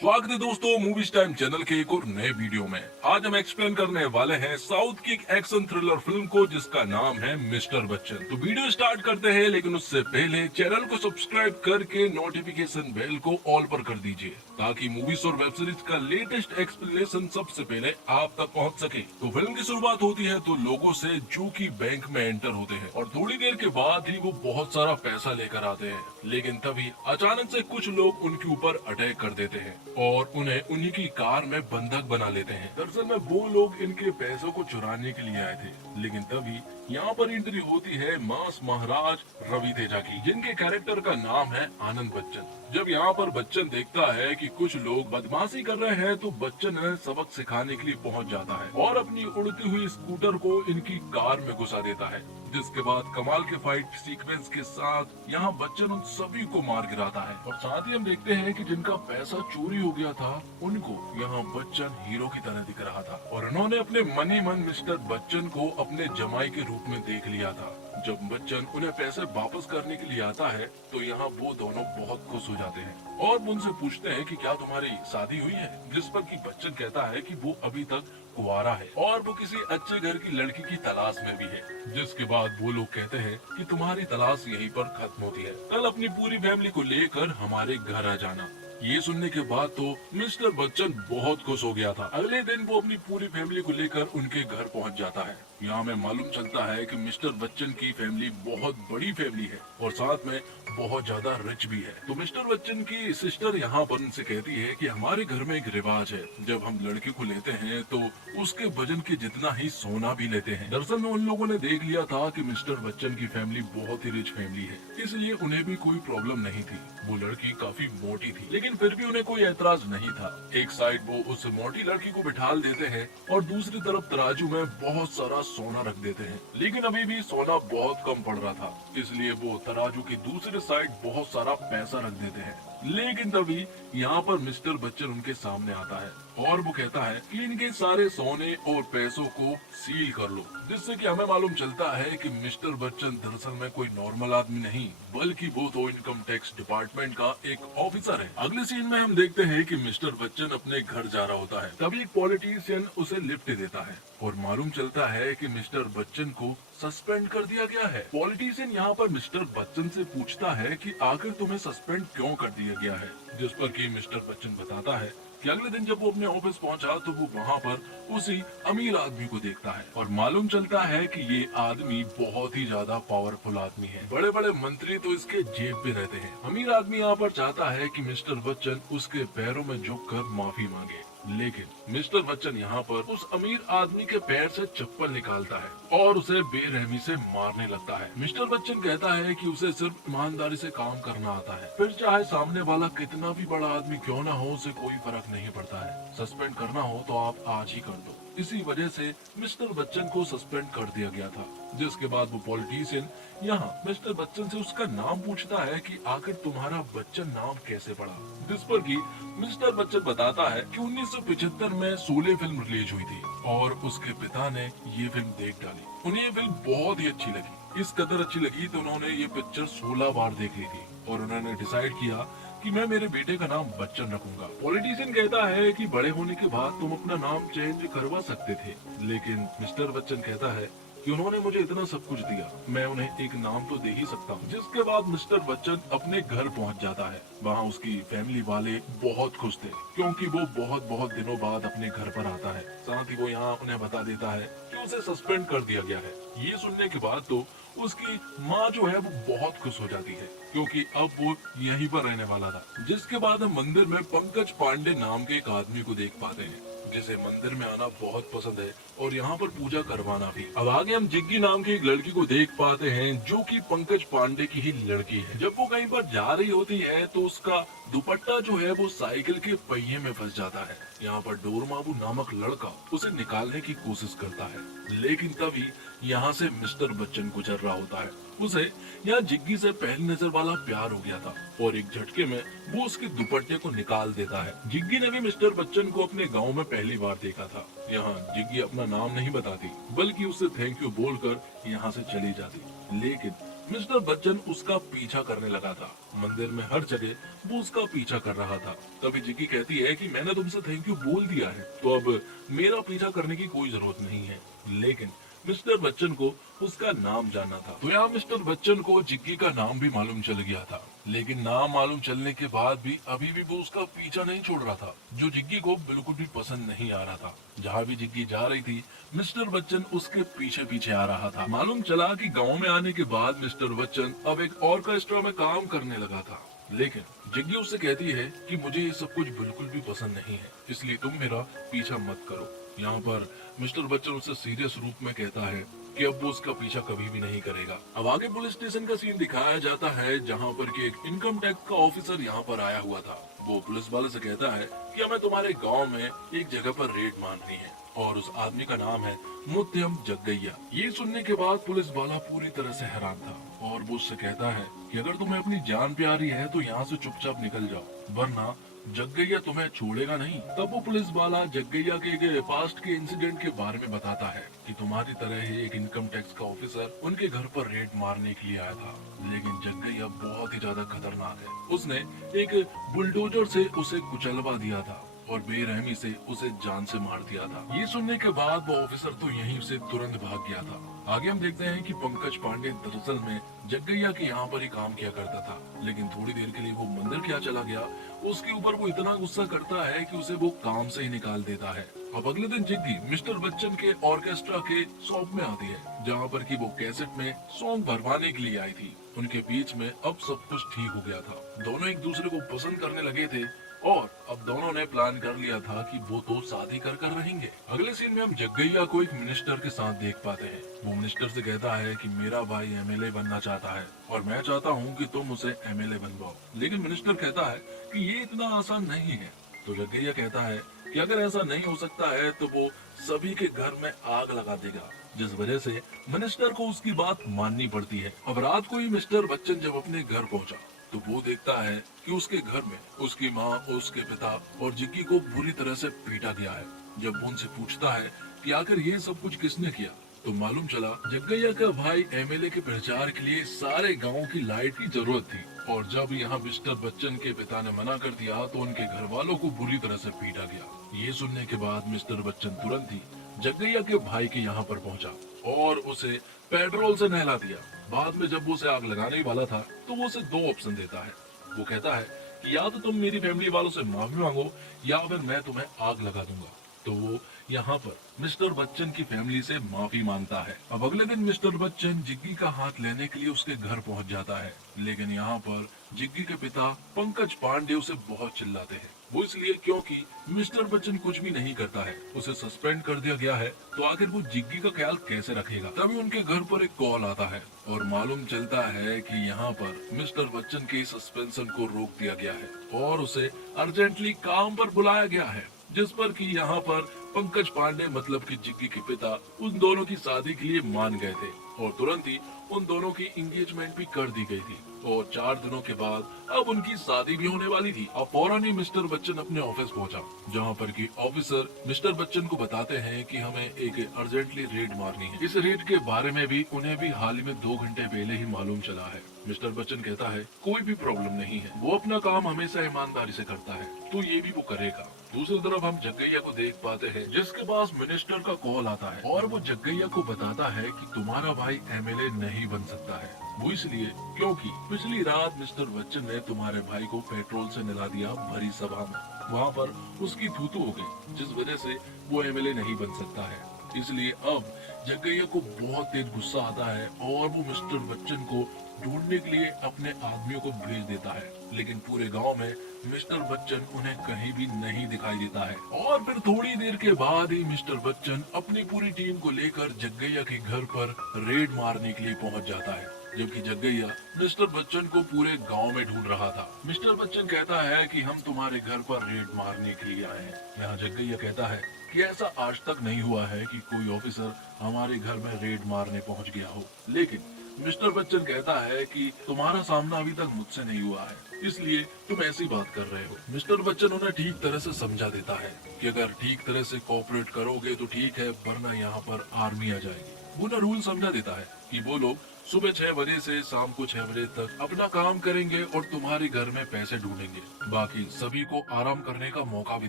स्वागत है दोस्तों मूवीज टाइम चैनल के एक और नए वीडियो में। आज हम एक्सप्लेन करने वाले हैं साउथ की एक एक्शन थ्रिलर फिल्म को जिसका नाम है मिस्टर बच्चन। तो वीडियो स्टार्ट करते हैं, लेकिन उससे पहले चैनल को सब्सक्राइब करके नोटिफिकेशन बेल को ऑल पर कर दीजिए ताकि मूवीज और वेब सीरीज का लेटेस्ट एक्सप्लेनेशन सबसे पहले आप तक पहुंच सके। तो फिल्म की शुरुआत होती है तो लोगों से जो कि बैंक में एंटर होते हैं और थोड़ी देर के बाद ही वो बहुत सारा पैसा लेकर आते हैं, लेकिन तभी अचानक से कुछ लोग उनके ऊपर अटैक कर देते हैं और उन्हें उन्हीं की कार में बंधक बना लेते हैं। दरअसल में वो लोग इनके पैसों को चुराने के लिए आए थे, लेकिन तभी यहाँ पर एंट्री होती है मास महाराज रवि तेजा की, जिनके कैरेक्टर का नाम है आनंद बच्चन। जब यहाँ पर बच्चन देखता है कि कुछ लोग बदमाशी कर रहे हैं तो बच्चन इन्हें सबक सिखाने के लिए पहुँच जाता है और अपनी उड़ती हुई स्कूटर को इनकी कार में घुसा देता है, जिसके बाद कमाल के फाइट सीक्वेंस के साथ यहाँ बच्चन उन सभी को मार गिराता है। और साथ ही हम देखते हैं कि जिनका पैसा चोरी हो गया था उनको यहाँ बच्चन हीरो की तरह दिख रहा था और उन्होंने अपने मन ही मन मिस्टर बच्चन को अपने जमाई के रूप में देख लिया था। जब बच्चन उन्हें पैसे वापस करने के लिए आता है तो यहाँ वो दोनों बहुत खुश हो जाते हैं और उनसे पूछते हैं कि क्या तुम्हारी शादी हुई है, जिस पर कि बच्चन कहता है कि वो अभी तक कुंवारा है और वो किसी अच्छे घर की लड़की की तलाश में भी है। जिसके बाद वो लोग कहते हैं कि तुम्हारी तलाश यहीं पर खत्म होती है, कल अपनी पूरी फैमिली को लेकर हमारे घर आ जाना। ये सुनने के बाद तो मिस्टर बच्चन बहुत खुश हो गया था। अगले दिन वो अपनी पूरी फैमिली को लेकर उनके घर पहुंच जाता है। यहाँ में मालूम चलता है कि मिस्टर बच्चन की फैमिली बहुत बड़ी फैमिली है और साथ में बहुत ज्यादा रिच भी है। तो मिस्टर बच्चन की सिस्टर यहाँ पर उनसे कहती है कि हमारे घर में एक रिवाज है, जब हम लड़के को लेते हैं तो उसके वजन के जितना ही सोना भी लेते हैं। दरअसल में उन लोगों ने देख लिया था कि मिस्टर बच्चन की फैमिली बहुत ही रिच फैमिली है, इसलिए उन्हें भी कोई प्रॉब्लम नहीं थी। वो लड़की काफी मोटी थी, लेकिन फिर भी उन्हें कोई ऐतराज नहीं था। एक साइड वो उस मोटी लड़की को बिठाल देते हैं और दूसरी तरफ तराजू में बहुत सारा सोना रख देते हैं, लेकिन अभी भी सोना बहुत कम पड़ रहा था, इसलिए वो तराजू की दूसरी साइड बहुत सारा पैसा रख देते हैं। लेकिन तभी यहाँ पर मिस्टर बच्चन उनके सामने आता है और वो कहता है कि इनके सारे सोने और पैसों को सील कर लो, जिससे कि हमें मालूम चलता है कि मिस्टर बच्चन दरअसल में कोई नॉर्मल आदमी नहीं, बल्कि वो तो इनकम टैक्स डिपार्टमेंट का एक ऑफिसर है। अगले सीन में हम देखते हैं कि मिस्टर बच्चन अपने घर जा रहा होता है, तभी एक पॉलिटिशियन उसे लिफ्ट देता है और मालूम चलता है कि मिस्टर बच्चन को सस्पेंड कर दिया गया है। पॉलिटिशियन यहाँ पर मिस्टर बच्चन से पूछता है कि आखिर तुम्हें सस्पेंड क्यों कर दिया गया है, जिस पर कि मिस्टर बच्चन बताता है कि अगले दिन जब वो अपने ऑफिस पहुंचा तो वो वहाँ पर उसी अमीर आदमी को देखता है और मालूम चलता है कि ये आदमी बहुत ही ज्यादा पावरफुल आदमी है। बड़े बड़े मंत्री तो इसके जेब पे रहते हैं। अमीर आदमी यहाँ पर चाहता है कि मिस्टर बच्चन उसके पैरों में झुककर माफी मांगे, लेकिन मिस्टर बच्चन यहाँ पर उस अमीर आदमी के पैर से चप्पल निकालता है और उसे बेरहमी से मारने लगता है। मिस्टर बच्चन कहता है कि उसे सिर्फ ईमानदारी से काम करना आता है, फिर चाहे सामने वाला कितना भी बड़ा आदमी क्यों ना हो, उसे कोई फर्क नहीं पड़ता है। सस्पेंड करना हो तो आप आज ही कर दो। इसी वजह से मिस्टर बच्चन को सस्पेंड कर दिया गया था। जिसके बाद वो पॉलिटिशियन यहाँ मिस्टर बच्चन से उसका नाम पूछता है कि आखिर तुम्हारा बच्चन नाम कैसे पड़ा, जिस पर कि मिस्टर बच्चन बताता है कि 1975 में शोले फिल्म रिलीज हुई थी और उसके पिता ने ये फिल्म देख डाली। उन्हें ये फिल्म बहुत ही अच्छी लगी, इस कदर अच्छी लगी तो उन्होंने ये पिक्चर 16 बार देख ली थी और उन्होंने डिसाइड किया कि मैं मेरे बेटे का नाम बच्चन रखूंगा। पॉलिटिशियन कहता है कि बड़े होने के बाद तुम अपना नाम चेंज करवा सकते थे, लेकिन मिस्टर बच्चन कहता है कि उन्होंने मुझे इतना सब कुछ दिया, मैं उन्हें एक नाम तो दे ही सकता हूँ। जिसके बाद मिस्टर बच्चन अपने घर पहुँच जाता है। वहाँ उसकी फैमिली वाले बहुत खुश थे क्योंकि वो बहुत दिनों बाद अपने घर पर आता है। साथ ही वो यहाँ उन्हें बता देता है कि उसे सस्पेंड कर दिया गया है। ये सुनने के बाद तो उसकी माँ जो है वो बहुत खुश हो जाती है क्योंकि अब वो यहीं पर रहने वाला था। जिसके बाद हम मंदिर में पंकज पांडे नाम के एक आदमी को देख पाते हैं जिसे मंदिर में आना बहुत पसंद है और यहाँ पर पूजा करवाना भी। अब आगे हम जिग्गी नाम की एक लड़की को देख पाते हैं जो कि पंकज पांडे की ही लड़की है। जब वो कहीं पर जा रही होती है तो उसका दुपट्टा जो है वो साइकिल के पहिए में फंस जाता है। यहाँ पर डोरमाबू नामक लड़का उसे निकालने की कोशिश करता है, लेकिन तभी यहाँ से मिस्टर बच्चन गुजर रहा होता है। उसे यहाँ जिग्गी से पहली नजर वाला प्यार हो गया था और एक झटके में वो उसके दुपट्टे को निकाल देता है। जिग्गी ने भी मिस्टर बच्चन को अपने गांव में पहली बार देखा था। यहाँ जिग्गी अपना नाम नहीं बताती बल्कि उसे थैंक यू बोलकर यहाँ से चली जाती, लेकिन मिस्टर बच्चन उसका पीछा करने लगा था। मंदिर में हर जगह वो उसका पीछा कर रहा था। तभी जिग्गी कहती है कि मैंने तुमसे थैंक यू बोल दिया है, तो अब मेरा पीछा करने की कोई जरूरत नहीं है। लेकिन मिस्टर बच्चन को उसका नाम जानना था। तो यहाँ मिस्टर बच्चन को जिग्गी का नाम भी मालूम चल गया था, लेकिन नाम मालूम चलने के बाद भी अभी भी वो उसका पीछा नहीं छोड़ रहा था, जो जिग्गी को बिल्कुल भी पसंद नहीं आ रहा था। जहाँ भी जिग्गी जा रही थी, मिस्टर बच्चन उसके पीछे पीछे आ रहा था। मालूम चला कि गांव में आने के बाद मिस्टर बच्चन अब एक ऑर्केस्ट्रा में काम करने लगा था। लेकिन जिग्गी उससे कहती है कि मुझे ये सब कुछ बिल्कुल भी पसंद नहीं है, इसलिए तुम मेरा पीछा मत करो। यहाँ पर मिस्टर बच्चन उससे सीरियस रूप में कहता है कि अब वो उसका पीछा कभी भी नहीं करेगा। अब आगे पुलिस स्टेशन का सीन दिखाया जाता है, जहाँ पर कि एक इनकम टैक्स का ऑफिसर यहाँ पर आया हुआ था। वो पुलिस वाले से कहता है कि हमें तुम्हारे गांव में एक जगह पर रेड मारनी है और उस आदमी का नाम है मुत्यम जग्गैया। ये सुनने के बाद पुलिस वाला पूरी तरह से हैरान था और वो उससे कहता है कि अगर तुम्हें अपनी जान प्यारी है तो यहाँ से चुपचाप निकल जाओ, वरना जग्गैया तुम्हें छोड़ेगा नहीं। तब वो पुलिस वाला जग्गैया के पास्ट के इंसिडेंट के बारे में बताता है कि तुम्हारी तरह ही एक इनकम टैक्स का ऑफिसर उनके घर पर रेड मारने के लिए आया था, लेकिन जग्गैया बहुत ही ज्यादा खतरनाक है। उसने एक बुलडोजर से उसे कुचलवा दिया था और बेरहमी से उसे जान से मार दिया था। ये सुनने के बाद वो ऑफिसर तो यहीं से तुरंत भाग गया था। आगे हम देखते हैं कि पंकज पांडे दरअसल में जग्गैया के यहाँ पर ही काम किया करता था, लेकिन थोड़ी देर के लिए वो मंदिर क्या चला गया, उसके ऊपर वो इतना गुस्सा करता है कि उसे वो काम से ही निकाल देता है। अब अगले दिन जिग्गी मिस्टर बच्चन के ऑर्केस्ट्रा के शॉप में आती है, जहाँ पर कि वो कैसेट में सॉन्ग भरवाने के लिए आई थी। उनके बीच में अब सब कुछ ठीक हो गया था। दोनों एक दूसरे को पसंद करने लगे थे और अब दोनों ने प्लान कर लिया था कि वो तो शादी कर रहेंगे। अगले सीन में हम जग्गैया को एक मिनिस्टर के साथ देख पाते हैं। वो मिनिस्टर से कहता है कि मेरा भाई एमएलए बनना चाहता है और मैं चाहता हूँ कि तुम उसे एमएलए बनवाओ। लेकिन मिनिस्टर कहता है कि ये इतना आसान नहीं है। तो जग्गैया कहता है कि अगर ऐसा नहीं हो सकता है तो वो सभी के घर में आग लगा देगा, जिस वजह से मिनिस्टर को उसकी बात माननी पड़ती है। अब रात को ही मिस्टर बच्चन जब अपने घर पहुंचा तो वो देखता है कि उसके घर में उसकी माँ, उसके पिता और जिग्गी को बुरी तरह से पीटा गया है। जब वो उनसे पूछता है कि आखिर ये सब कुछ किसने किया, तो मालूम चला जग्गैया का भाई एमएलए के प्रचार के लिए सारे गांव की लाइट की जरूरत थी और जब यहाँ मिस्टर बच्चन के पिता ने मना कर दिया तो उनके घर वालों को बुरी तरह से पीटा गया। ये सुनने के बाद मिस्टर बच्चन तुरंत ही जग्गैया के भाई के यहाँ पर पहुँचा और उसे पेट्रोल से नहला दिया। बाद में जब वो उसे आग लगाने ही वाला था तो वो उसे दो ऑप्शन देता है। वो कहता है कि या तो तुम मेरी फैमिली वालों से माफी मांगो या फिर मैं तुम्हें आग लगा दूंगा। तो वो यहाँ पर मिस्टर बच्चन की फैमिली से माफी मांगता है। अब अगले दिन मिस्टर बच्चन जिग्गी का हाथ लेने के लिए उसके घर पहुँच जाता है, लेकिन यहाँ पर जिग्गी के पिता पंकज पांडे उसे बहुत चिल्लाते हैं। वो इसलिए क्योंकि मिस्टर बच्चन कुछ भी नहीं करता है, उसे सस्पेंड कर दिया गया है, तो आखिर वो जिग्गी का ख्याल कैसे रखेगा। तभी उनके घर पर एक कॉल आता है और मालूम चलता है कि यहाँ पर मिस्टर बच्चन के सस्पेंशन को रोक दिया गया है और उसे अर्जेंटली काम पर बुलाया गया है, जिस पर कि यहाँ पर पंकज पांडे मतलब कि जिग्गी के पिता उन दोनों की शादी के लिए मान गए थे और तुरंत ही उन दोनों की एंगेजमेंट भी कर दी गई थी और 4 दिनों के बाद अब उनकी शादी भी होने वाली थी। अब फौरन ही मिस्टर बच्चन अपने ऑफिस पहुंचा, जहां पर कि ऑफिसर मिस्टर बच्चन को बताते हैं कि हमें एक अर्जेंटली रेड मारनी है। इस रेड के बारे में भी उन्हें भी हाल ही में 2 घंटे पहले ही मालूम चला है। मिस्टर बच्चन कहता है कोई भी प्रॉब्लम नहीं है, वो अपना काम हमेशा ईमानदारी से करता है, तो ये भी वो करेगा। दूसरी तरफ हम जग्गैया को देख पाते हैं, जिसके पास मिनिस्टर का कॉल आता है और वो जग्गैया को बताता है कि तुम्हारा भाई एमएलए नहीं बन सकता है। वो इसलिए क्योंकि पिछली रात मिस्टर बच्चन ने तुम्हारे भाई को पेट्रोल से नहला दिया भरी सभा में, वहाँ पर उसकी थूथू हो गई, जिस वजह से वो एमएलए नहीं बन सकता है। इसलिए अब जग्गैया को बहुत तेज गुस्सा आता है और वो मिस्टर बच्चन को ढूंढने के लिए अपने आदमियों को भेज देता है, लेकिन पूरे गांव में मिस्टर बच्चन उन्हें कहीं भी नहीं दिखाई देता है। और फिर थोड़ी देर के बाद ही मिस्टर बच्चन अपनी पूरी टीम को लेकर जग्गैया के घर पर रेड मारने के लिए पहुंच जाता है, जबकि जग्गैया मिस्टर बच्चन को पूरे गांव में ढूंढ रहा था। मिस्टर बच्चन कहता है कि हम तुम्हारे घर पर रेड मारने के लिए आए हैं। यहाँ जग्गैया कहता है कि ऐसा आज तक नहीं हुआ है कि कोई ऑफिसर हमारे घर में रेड मारने पहुंच गया हो, लेकिन मिस्टर बच्चन कहता है कि तुम्हारा सामना अभी तक मुझसे नहीं हुआ है, इसलिए तुम ऐसी बात कर रहे हो। मिस्टर बच्चन उन्हें ठीक तरह से समझा देता है कि अगर ठीक तरह से कोऑपरेट करोगे तो ठीक है, वरना यहाँ पर आर्मी आ जाएगी। वो उन्हें रूल समझा देता है कि वो लोग सुबह 6 बजे से शाम को 6 बजे तक अपना काम करेंगे और तुम्हारे घर में पैसे ढूंढेंगे। बाकी सभी को आराम करने का मौका भी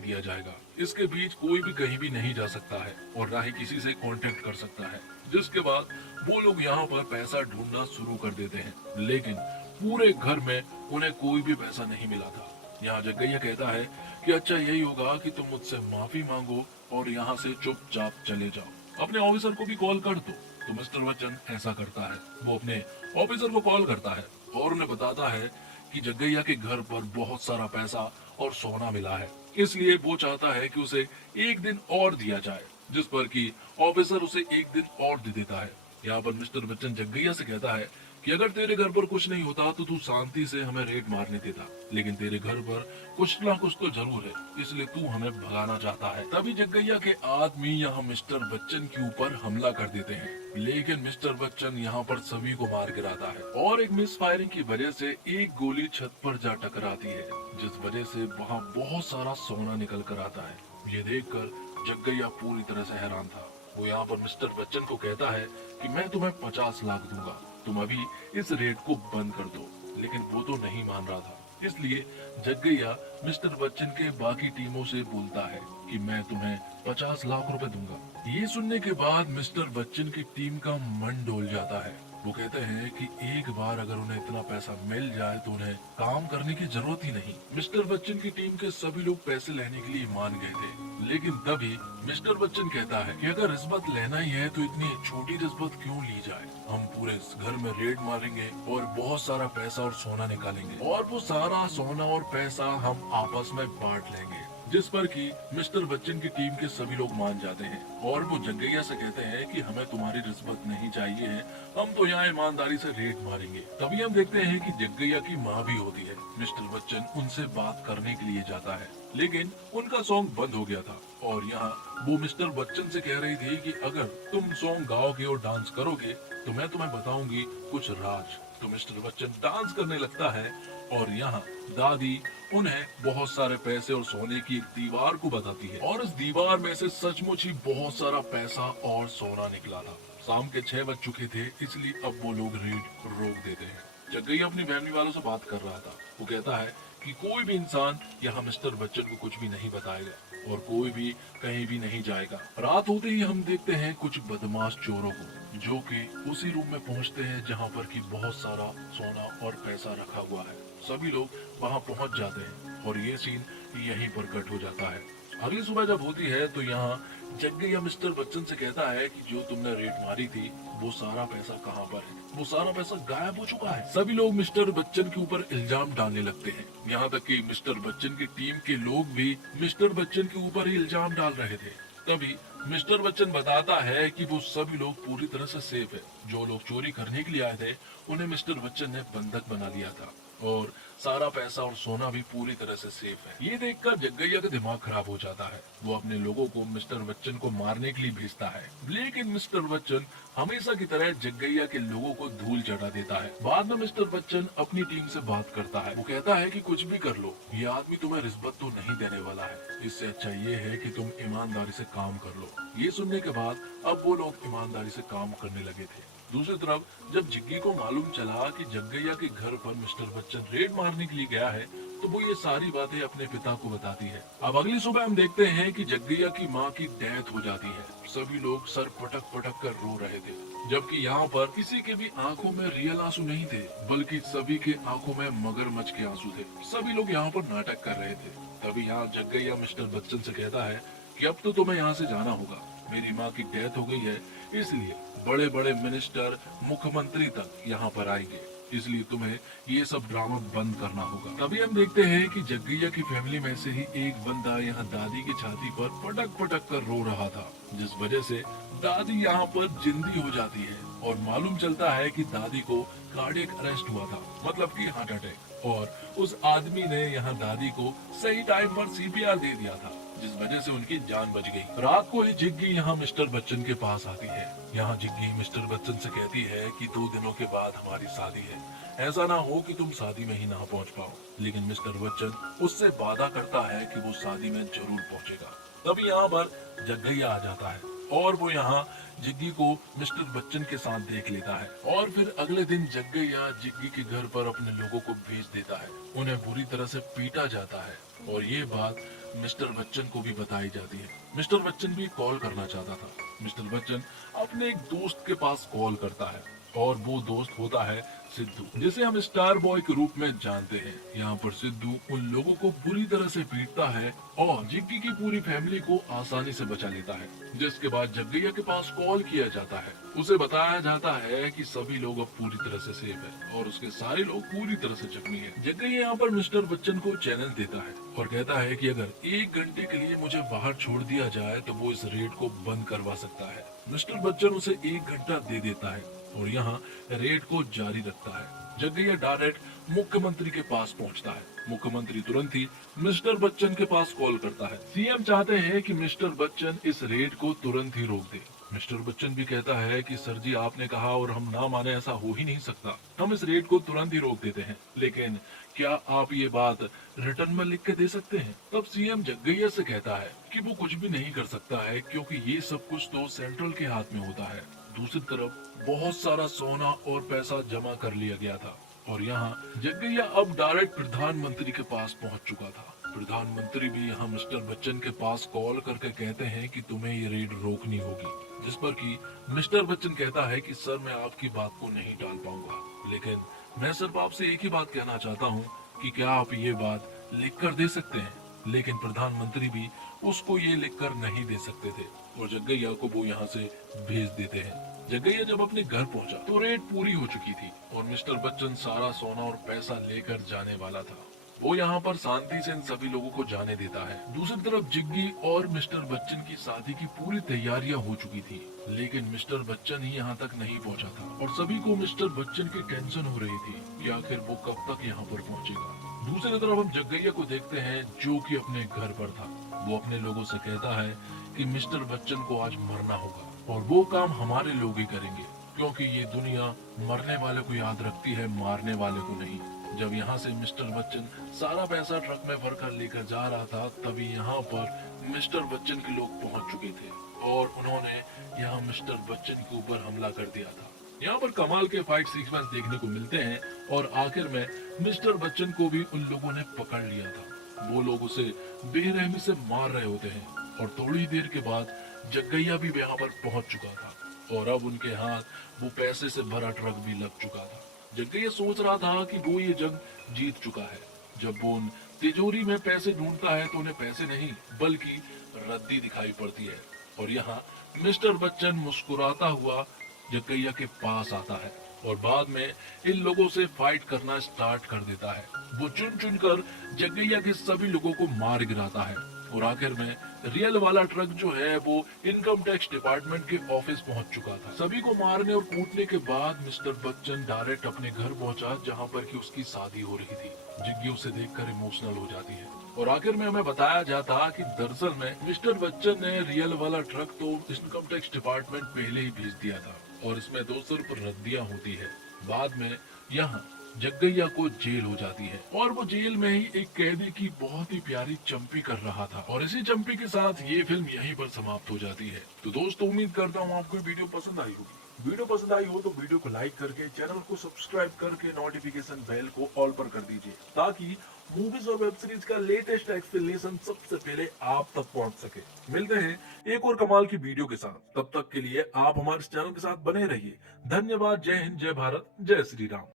दिया जाएगा। इसके बीच कोई भी कहीं भी नहीं जा सकता है और ना ही किसी से कांटेक्ट कर सकता है। जिसके बाद वो लोग यहाँ पर पैसा ढूंढना शुरू कर देते हैं, लेकिन पूरे घर में उन्हें कोई भी पैसा नहीं मिला था। यहाँ जग्गैया कहता है कि अच्छा यही होगा कि तुम मुझसे माफी मांगो और यहाँ से चुपचाप चले जाओ, अपने ऑफिसर को भी कॉल कर दो। तो मिस्टर बच्चन ऐसा करता है, वो अपने ऑफिसर को कॉल करता है और उन्हें बताता है कि जग्गैया के घर पर बहुत सारा पैसा और सोना मिला है, इसलिए वो चाहता है कि उसे एक दिन और दिया जाए। जिस पर कि ऑफिसर उसे एक दिन और दे देता है। यहाँ पर मिस्टर बच्चन जग्गैया से कहता है कि अगर तेरे घर पर कुछ नहीं होता तो तू शांति से हमें रेड मारने देता, लेकिन तेरे घर पर कुछ ना कुछ तो जरूर है, इसलिए तू हमें भगाना चाहता है। तभी जग्गैया के आदमी यहाँ मिस्टर बच्चन के ऊपर हमला कर देते हैं, लेकिन मिस्टर बच्चन यहाँ पर सभी को मार गिराता है और एक मिस फायरिंग की वजह से एक गोली छत पर जा टकराती है, जिस वजह से वहाँ बहुत सारा सोना निकल कर आता है। ये देखकर जग्गैया पूरी तरह से हैरान था। वो यहाँ पर मिस्टर बच्चन को कहता है कि मैं तुम्हें 50 लाख दूंगा, तुम अभी इस रेड को बंद कर दो। लेकिन वो तो नहीं मान रहा था, इसलिए जग्गैया मिस्टर बच्चन के बाकी टीमों से बोलता है कि मैं तुम्हें 50 लाख रुपए दूंगा। ये सुनने के बाद मिस्टर बच्चन की टीम का मन डोल जाता है। वो कहते हैं कि एक बार अगर उन्हें इतना पैसा मिल जाए तो उन्हें काम करने की जरूरत ही नहीं। मिस्टर बच्चन की टीम के सभी लोग पैसे लेने के लिए मान गए थे, लेकिन तभी मिस्टर बच्चन कहता है कि अगर रिश्वत लेना ही है तो इतनी छोटी रिश्वत क्यों ली जाए। हम पूरे घर में रेड मारेंगे और बहुत सारा पैसा और सोना निकालेंगे और वो सारा सोना और पैसा हम आपस में बांट लेंगे। जिस पर कि मिस्टर बच्चन की टीम के सभी लोग मान जाते हैं और वो जग्गैया से कहते हैं कि हमें तुम्हारी रिश्वत नहीं चाहिए है, हम तो यहाँ ईमानदारी से रेड मारेंगे। तभी हम देखते हैं कि जग्गैया की माँ भी होती है। मिस्टर बच्चन उनसे बात करने के लिए जाता है, लेकिन उनका सॉन्ग बंद हो गया था और यहाँ वो मिस्टर बच्चन से कह रही थी कि अगर तुम सॉन्ग गाओगे और डांस करोगे तो मैं तुम्हें बताऊंगी कुछ राज। तो मिस्टर बच्चन डांस करने लगता है और यहाँ दादी उन्हें बहुत सारे पैसे और सोने की एक दीवार को बताती है और इस दीवार में से सचमुच ही बहुत सारा पैसा और सोना निकला था। शाम के 6 बज चुके थे, इसलिए अब वो लोग रेड रोक देते हैं। जग्गैया अपनी फैमिली वालों से बात कर रहा था। वो कहता है कि कोई भी इंसान यहाँ मिस्टर बच्चन को कुछ भी नहीं बताएगा और कोई भी कहीं भी नहीं जाएगा। रात होते ही हम देखते हैं कुछ बदमाश चोरों को, जो कि उसी रूम में पहुंचते हैं जहां पर कि बहुत सारा सोना और पैसा रखा हुआ है। सभी लोग वहां पहुंच जाते हैं और ये सीन यहीं पर कट हो जाता है। अगली सुबह जब होती है तो यहाँ जग्गैया मिस्टर बच्चन से कहता है कि जो तुमने रेड मारी थी वो सारा पैसा कहाँ पर है। वो सारा पैसा गायब हो चुका है। सभी लोग मिस्टर बच्चन के ऊपर इल्जाम डालने लगते हैं, यहाँ तक कि मिस्टर बच्चन की टीम के लोग भी मिस्टर बच्चन के ऊपर ही इल्जाम डाल रहे थे। तभी मिस्टर बच्चन बताता है कि वो सभी लोग पूरी तरह से सेफ है। जो लोग चोरी करने के लिए आए थे उन्हें मिस्टर बच्चन ने बंधक बना लिया था और सारा पैसा और सोना भी पूरी तरह से सेफ है। ये देखकर जग्गैया का दिमाग खराब हो जाता है। वो अपने लोगों को मिस्टर बच्चन को मारने के लिए भेजता है, लेकिन मिस्टर बच्चन हमेशा की तरह जग्गैया के लोगों को धूल चढ़ा देता है। बाद में मिस्टर बच्चन अपनी टीम से बात करता है। वो कहता है कि कुछ भी कर लो, ये आदमी तुम्हें रिश्वत तो नहीं देने वाला है, इससे अच्छा ये है कि तुम ईमानदारी से काम कर लो। ये सुनने के बाद अब वो लोग ईमानदारी से काम करने लगे थे। दूसरी तरफ जब जिग्गी को मालूम चला कि जग्गैया के घर पर मिस्टर बच्चन रेड मारने के लिए गया है तो वो ये सारी बातें अपने पिता को बताती है। अब अगली सुबह हम देखते हैं कि जग्गैया की माँ की डेथ हो जाती है। सभी लोग सर पटक पटक कर रो रहे थे, जबकि यहाँ पर किसी के भी आंखों में रियल आंसू नहीं थे, बल्कि सभी के आंखों में मगरमच्छ के आंसू थे। सभी लोग यहाँ पर नाटक कर रहे थे। तभी यहाँ जग्गैया मिस्टर बच्चन से कहता है कि अब तो तुम्हें यहाँ से जाना होगा, मेरी माँ की डेथ हो गई है, इसलिए बड़े बड़े मिनिस्टर मुख्यमंत्री तक यहाँ पर आएंगे, इसलिए तुम्हें ये सब ड्रामा बंद करना होगा। तभी हम देखते हैं कि जग्गैया की फैमिली में से ही एक बंदा यहाँ दादी की छाती पर पटक पटक कर रो रहा था, जिस वजह से दादी यहाँ पर जिंदी हो जाती है और मालूम चलता है कि दादी को कार्डियक अरेस्ट हुआ था, मतलब कि हार्ट अटैक, और उस आदमी ने यहाँ दादी को सही टाइम पर सीपीआर दे दिया था, जिस वजह से उनकी जान बच गई। रात को ही जिग्गी यहाँ मिस्टर बच्चन के पास आती है। यहाँ जिग्गी मिस्टर बच्चन से कहती है कि 2 दिनों के बाद हमारी शादी है, ऐसा ना हो कि तुम शादी में ही ना पहुँच पाओ। लेकिन मिस्टर बच्चन उससे वादा करता है कि वो शादी में जरूर पहुँचेगा। तभी यहाँ पर जग्गैया आ जाता है और वो यहाँ जिग्गी को मिस्टर बच्चन के साथ देख लेता है और फिर अगले दिन जग्गैया जिग्गी के घर पर अपने लोगों को भेज देता है। उन्हें बुरी तरह से पीटा जाता है और ये बात मिस्टर बच्चन को भी बताई जाती है। मिस्टर बच्चन भी कॉल करना चाहता था। मिस्टर बच्चन अपने एक दोस्त के पास कॉल करता है और वो दोस्त होता है सिद्धू, जिसे हम स्टार बॉय के रूप में जानते हैं। यहाँ पर सिद्धू उन लोगों को बुरी तरह से पीटता है और जिग्गी की पूरी फैमिली को आसानी से बचा लेता है। जिसके बाद जग्गैया के पास कॉल किया जाता है। उसे बताया जाता है कि सभी लोग अब पूरी तरह से सेफ है और उसके सारे लोग पूरी तरह से जख्मी है। जग्गैया यहाँ पर मिस्टर बच्चन को चैलेंज देता है और कहता है कि अगर 1 घंटे के लिए मुझे बाहर छोड़ दिया जाए तो वो इस रेड को बंद करवा सकता है। मिस्टर बच्चन उसे 1 घंटा दे देता है और यहाँ रेड को जारी रखता है। जग्गैया डायरेक्ट मुख्यमंत्री के पास पहुंचता है। मुख्यमंत्री तुरंत ही मिस्टर बच्चन के पास कॉल करता है। सीएम चाहते हैं कि मिस्टर बच्चन इस रेड को तुरंत ही रोक दे। मिस्टर बच्चन भी कहता है कि सर जी आपने कहा और हम ना माने ऐसा हो ही नहीं सकता, हम इस रेड को तुरंत ही रोक देते हैं, लेकिन क्या आप ये बात रिटर्न में लिख के दे सकते हैं? तब सीएम जग्गैया से कहता है कि वो कुछ भी नहीं कर सकता है क्योंकि ये सब कुछ तो सेंट्रल के हाथ में होता है। दूसरी तरफ बहुत सारा सोना और पैसा जमा कर लिया गया था और यहाँ जग्गैया अब डायरेक्ट प्रधानमंत्री के पास पहुंच चुका था। प्रधानमंत्री भी यहाँ मिस्टर बच्चन के पास कॉल करके कहते हैं कि तुम्हें ये रेड रोकनी होगी, जिस पर कि मिस्टर बच्चन कहता है कि सर मैं आपकी बात को नहीं टाल पाऊंगा, लेकिन मैं सिर्फ आपसे एक ही बात कहना चाहता हूँ कि क्या आप ये बात लिख कर दे सकते हैं? लेकिन प्रधानमंत्री भी उसको ये लिखकर नहीं दे सकते थे और जग्गैया को वो यहाँ से भेज देते हैं। जग्गैया जब अपने घर पहुंचा तो रेड पूरी हो चुकी थी और मिस्टर बच्चन सारा सोना और पैसा लेकर जाने वाला था। वो यहाँ पर शांति से इन सभी लोगों को जाने देता है। दूसरी तरफ जिग्गी और मिस्टर बच्चन की शादी की पूरी तैयारियां हो चुकी थी, लेकिन मिस्टर बच्चन ही यहाँ तक नहीं पहुँचा था और सभी को मिस्टर बच्चन की टेंशन हो रही थी कि आखिर वो कब तक यहाँ पर पहुँचेगा। दूसरी तरफ हम जग्गैया को देखते हैं जो कि अपने घर पर था। वो अपने लोगों से कहता है कि मिस्टर बच्चन को आज मरना होगा और वो काम हमारे लोग ही करेंगे, क्योंकि ये दुनिया मरने वाले को याद रखती है, मारने वाले को नहीं। जब यहाँ से मिस्टर बच्चन सारा पैसा ट्रक में भरकर लेकर जा रहा था, तभी यहाँ पर मिस्टर बच्चन के लोग पहुंच चुके थे और उन्होंने यहाँ मिस्टर बच्चन के ऊपर हमला कर दिया था। यहाँ पर कमाल के फाइट सीक्वेंस देखने को मिलते हैं और आखिर में मिस्टर बच्चन को भी उन लोगों ने पकड़ लिया था। वो लोग उसे बेरहमी से मार रहे होते हैं और थोड़ी देर के बाद जग्गैया भी यहाँ पर पहुंच चुका था और अब उनके हाथ वो पैसे से भरा ट्रक भी लग चुका था। जग्गैया सोच रहा था कि वो ये जंग जीत चुका है। जब वो उन तिजोरी में पैसे ढूंढता है तो उन्हें पैसे नहीं बल्कि रद्दी दिखाई पड़ती है और यहाँ मिस्टर बच्चन मुस्कुराता हुआ जग्गैया के पास आता है और बाद में इन लोगों से फाइट करना स्टार्ट कर देता है। वो चुन चुन कर जग्गैया के सभी लोगों को मार गिराता है और आखिर में रियल वाला ट्रक जो है वो इनकम टैक्स डिपार्टमेंट के ऑफिस पहुंच चुका था। सभी को मारने और कूटने के बाद मिस्टर बच्चन डायरेक्ट अपने घर पहुंचा, जहां पर कि उसकी शादी हो रही थी। जिग्गी उसे देखकर इमोशनल हो जाती है और आखिर में हमें बताया जाता कि दरअसल में मिस्टर बच्चन ने रियल वाला ट्रक तो इनकम टैक्स डिपार्टमेंट पहले ही भेज दिया था और इसमें 200 रुपए रद्दियां होती है। बाद में यहाँ जग्गैया को जेल हो जाती है और वो जेल में ही एक कैदी की बहुत ही प्यारी चंपी कर रहा था और इसी चंपी के साथ ये फिल्म यहीं पर समाप्त हो जाती है। तो दोस्तों उम्मीद करता हूँ आपको वीडियो पसंद आई होगी। वीडियो पसंद आई हो तो वीडियो को लाइक करके चैनल को सब्सक्राइब करके नोटिफिकेशन बेल को ऑल पर कर दीजिए, ताकि मूवीज और वेब सीरीज का लेटेस्ट एक्सप्लेनेशन सबसे पहले आप तक पहुंच सके। मिलते हैं एक और कमाल की वीडियो के साथ, तब तक के लिए आप हमारे चैनल के साथ बने रहिए। धन्यवाद। जय हिंद, जय भारत, जय श्री राम।